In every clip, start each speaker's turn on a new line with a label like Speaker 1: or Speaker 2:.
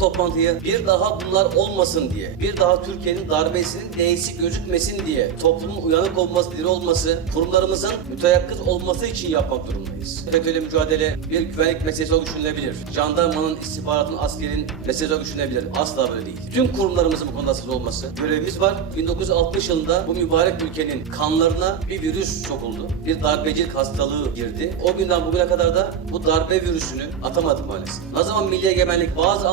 Speaker 1: toplantıya bir daha bunlar olmasın diye, bir daha Türkiye'nin darbesinin D'si gözükmesin diye toplumun uyanık olması, diri olması, kurumlarımızın müteyakkız olması için yapmak durumundayız. FETÖ'yle mücadele bir güvenlik meselesi olarak düşünülebilir. Jandarmanın, istihbaratın, askerin meselesi olarak düşünülebilir. Asla böyle değil. Tüm kurumlarımızın bu konuda asıl olması. Görevimiz var. 1960 yılında bu mübarek ülkenin kanlarına bir virüs sokuldu. Bir darbecilik hastalığı girdi. O günden bugüne kadar da bu darbe virüsünü atamadık maalesef. Ne zaman milli egemenlik bazı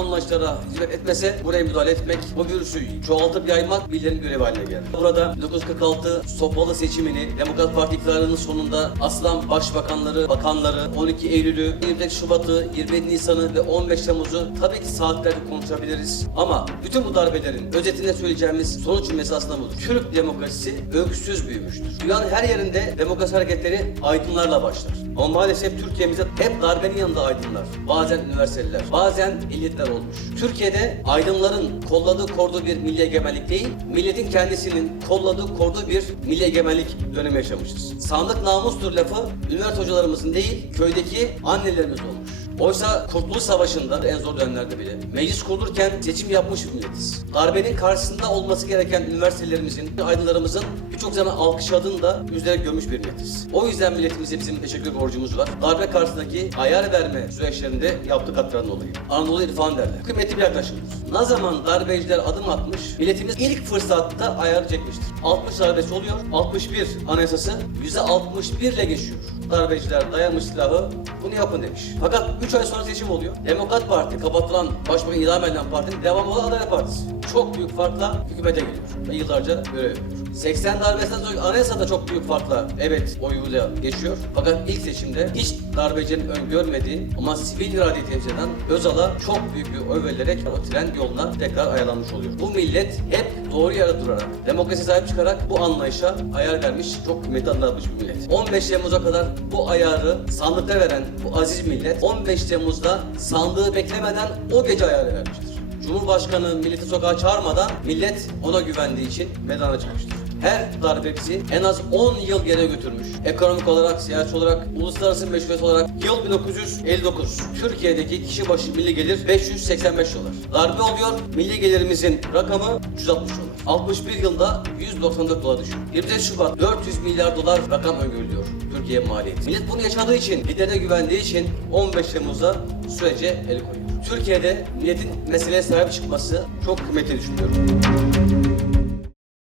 Speaker 1: anlayışlara hizmet etmese buraya müdahale etmek, bu virüsü çoğaltıp yaymak birilerinin görevi haline geldi. Burada 1946 sopalı seçimini Demokrat Parti iktidarının sonunda aslan başbakanları, bakanları, 12 Eylül'ü, 24 Şubat'ı, 27 Nisan'ı ve 15 Temmuz'u tabii ki saatlerce konuşabiliriz. Ama bütün bu darbelerin özetinde söyleyeceğimiz sonuç cümlesi aslında budur. Türk demokrasisi öksüz büyümüştür. Dünyanın her yerinde demokrasi hareketleri aydınlarla başlar. Ama maalesef Türkiye'mizde hep darbenin yanında aydınlar. Bazen üniversiteler, bazen elitler olmuş. Türkiye'de aydınların kolladığı, koruduğu bir milli egemenlik değil, milletin kendisinin kolladığı, koruduğu bir milli egemenlik dönemi yaşamışız. Sandık namustur lafı üniversite hocalarımızın değil, köydeki annelerimiz olmuş. Oysa Kurtuluş Savaşı'nda en zor dönemlerde bile meclis kurulurken seçim yapmış bir milletiz. Darbenin karşısında olması gereken üniversitelerimizin, aydınlarımızın birçok zaman alkışladığını da üzerine gömüş bir milletiz. O yüzden milletimize bizim teşekkür borcumuz var. Darbe karşısındaki ayar verme süreçlerinde yaptığı katkıdan dolayı. Anadolu irfan derler. Kıymetli bir yaklaşımdır. Ne zaman darbeciler adım atmış, milletimiz ilk fırsatta ayar çekmiştir. 60 darbesi oluyor, 61 anayasası %61 ile geçiyor. Darbeciler dayanmış silahı, bunu yapın demiş. Fakat 3 ay sonra seçim oluyor. Demokrat Parti, kapatılan, başbakan idam edilen partinin devamı olan Adalet Partisi. Çok büyük farkla hükümete geliyor ve yıllarca görev yapıyor. 80 darbesinden sonra anayasa da çok büyük farkla evet oyuyla geçiyor. Fakat ilk seçimde hiç darbecinin öngörmediği ama sivil iradeyi temsil eden Özal'a çok büyük bir oy verilerek o tren yoluna tekrar ayarlanmış oluyor. Bu millet hep doğru yere durarak, demokrasi sahip çıkarak bu anlayışa ayar vermiş, çok kıymetli anlatmış bir millet. 15 Temmuz'a kadar bu ayarı sandıkta veren bu aziz millet 15 Temmuz'da sandığı beklemeden o gece ayarı vermiştir. Cumhurbaşkanı milleti sokağa çağırmadan millet ona güvendiği için meydana çıkmıştır. Her darbe bizi en az 10 yıl geriye götürmüş. Ekonomik olarak, siyasi olarak, uluslararası meşruiyet olarak yıl 1959. Türkiye'deki kişi başı milli gelir 585 dolar. Darbe oluyor, milli gelirimizin rakamı 360 dolar. 61 yılda 194 dolar düşüyor. 25 Şubat 400 milyar dolar rakam öngörülüyor Türkiye maliyeti. Millet bunu yaşadığı için, lidere güvendiği için 15 Temmuz'da sürece el koyuyor. Türkiye'de milletin meseleye sahip çıkması çok kıymetli düşünüyorum.